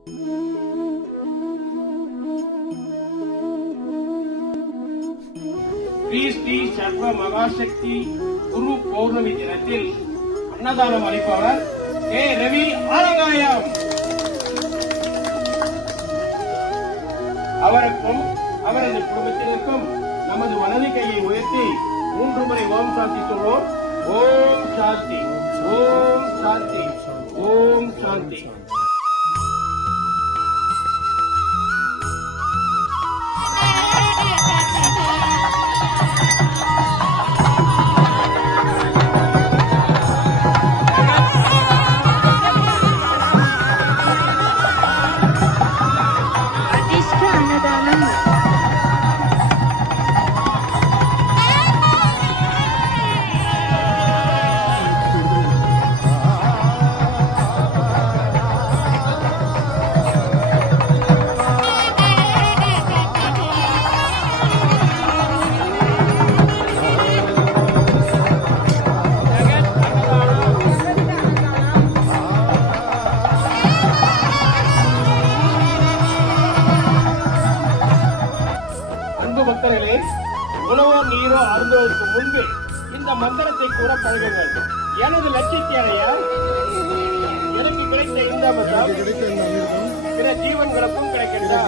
ஸ்ரீ ஸ்ரீ சர்வ மகாசக்தி குரு பௌர்ணமி தினத்தில் அன்னதானம் அளிப்பவர் கே ரவி ஆலங்காயம். அவருக்கும் அவரது குடும்பத்தினருக்கும் நமது வலது கையை உயர்த்தி 3 முறை ஓம் சாந்தி சொல்வோம். ஓம் சாந்தி, ஓம் சாந்தி, ஓம் சாந்தி. பக்தர்களே, உணவோ நீரோ அருந்துவதற்கு முன்பே இந்த மந்திரத்தை கூற பழகுங்கள். எனது லட்சியத்தை அடைய எனக்கு கிடைத்த இந்த அமிர்தம் பிற ஜீவன்களுக்கும் கிடைக்கட்டும்.